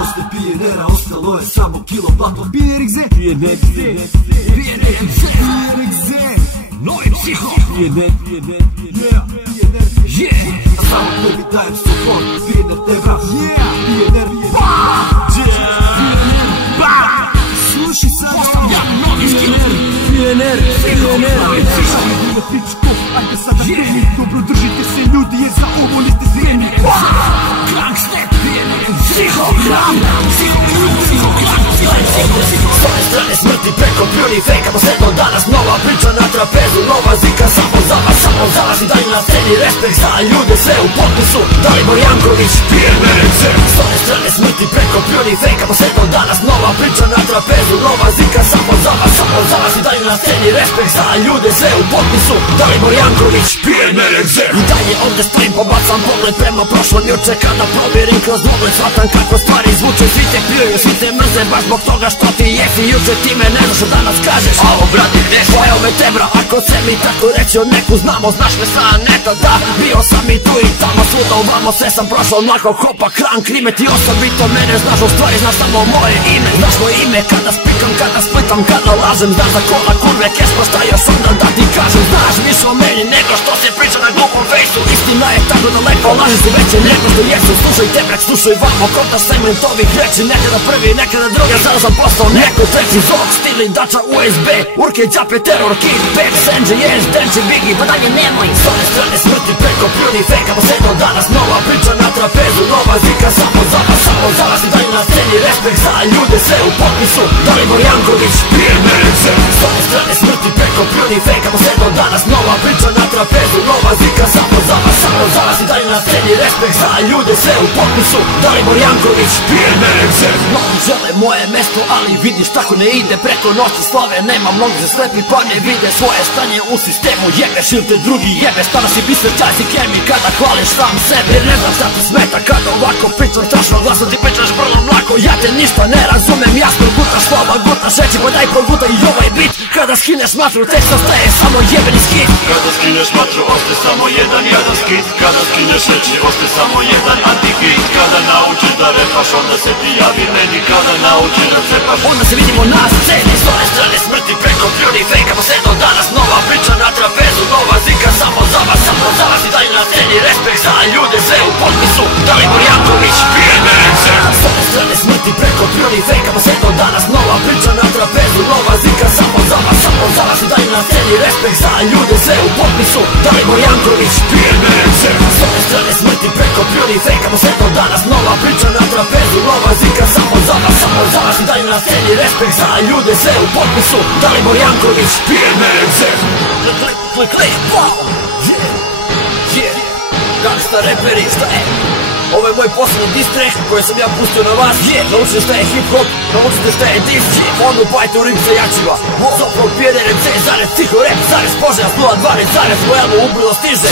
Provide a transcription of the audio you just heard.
Posle PNR-a ostalo je samo kilo blato. PNR-XZ, novi psiho. Samo tebi dajem support, PNR te vrat. Slušaj sad, ja novi skinner. PNR, ajde sada kreni. Dobro držite se ljudi, jer za ovo niste spremni. Gangster, psihogram, S ove strane smrti preko pljuni fejka, posledno danas nova priča na trapezu, nova zika samo za vas i daju na sceni respekt za ljude sve u potpisu. Dalibor Janković, PNR-XZ. S ove strane smrti preko pljuni fejka, posledno danas nova priča na trapezu, nova zika samo za vas i daju na sceni respekt za ljude sve u potpisu. Dalibor Janković, PNR-XZ. I dalje ovde stojim, pobacam pogled prema prošlom juče, kada provjerim kroz dvogled, shvatam kako stvari zvuče. Svi te pljuju, svi te mrze, baš zbog toga što ti jesi juče. Ti me ne znaš što danas kažeš, a ovo brati gdeš? Pojao me tebra, ako se mi tako reći od neku znamo. Znaš me sa neta, da, bio sam i tu i tamo, svuda ovamo, sve sam prošao mlako kopa kran. Krime ti osobito mene, znaš u stvari, znaš samo moje ime. Znaš moje ime kada spikam, kada splitam, kada lažem. Znaš za kola kurve kešpa, šta još onda da ti kažem. Znaš više o meni nego što se priča na glupom fejsu. Istina je tako daleko, laži su veće nego što jesu. Slušaj tebrak, slušaj vamo, kontaš segment ovih reči. Nekada prvi, nekada drugi, sada sam postao neko treći. Zog, stili, dača, USB, urke, džape, teror, kid, back, senđe, yes, denče, bigi, pa dalje nemoj. S ove strane smrti preko pljuni fejka, posledno danas nova priča na trapezu, nova zika samo za vas i daju na sceni respekt za ljude sve u potpisu. Dalibor Janković, PNR-XZ. S ove strane smrti preko pljuni fejka, posledno danas nova priča na trapezu, nova zika samo za vas i daju na sceni respekt za ljude sve u potpisu. Dalibor Janković, PNR-XZ. Mnogi žele moje mesto, ali vidiš tako ne ide. Preko noći slave nema, mnogi za slepi pa ne vide svoje stanje u sistemu. Jebeš ili te drugi jebeš, tada si biser, čaj si kemi kada hvališ sam sebe. Jer ne znam šta ti smeta kada ovako pričam strašno glasno, ti pričaš vrlo mlako. Ja te ništa ne razumem, jasno gutaš slova, gutaš reći, pa daj progutaj i ovaj bit. Kada skineš matru, tekst ostaje samo jebeni skit. Kada skineš matru, ostaje samo jedan jadan skit. Kada skineš reći, ostaje samo jedan anti-hit. Kada naučiš da repaš, onda se ti javi meni. Kada naučiš da cepaš, onda se vidimo na sceni. S ove strane smrti preko pljuni fejka, posledno danas nova priča na trapezu, nova zika samo za vas i daju na sceni respekt za ljude sve u potpisu. Dalibor Janković, PNR-XZ. S ove strane smrti preko pljuni fejka, posledno danas nova priča na trapezu, nova zika samo za vas i daju na sceni respekt za ljude sve u potpisu. Dalibor Janković, PNR-XZ. S ove strane smrti preko pljuni fejka, posledno danas nova priča na trapezu, nova zika samo za vas i daju na sceni respekt za ljude sve u potpisu. Dalibor Janković, PNR-XZ. Klik, wow, yeah, gangsta reperi, šta je? Ovo je moj poslednji distrek koji sam ja pustio na vas. Naučite šta je hip-hop, naučite šta je diss. Onda upajte u rim sa jačima. Zapravo PNR-XZ, zarez tiho rap, zarez poželjast 012, zarez mojelno ubrzo stiže.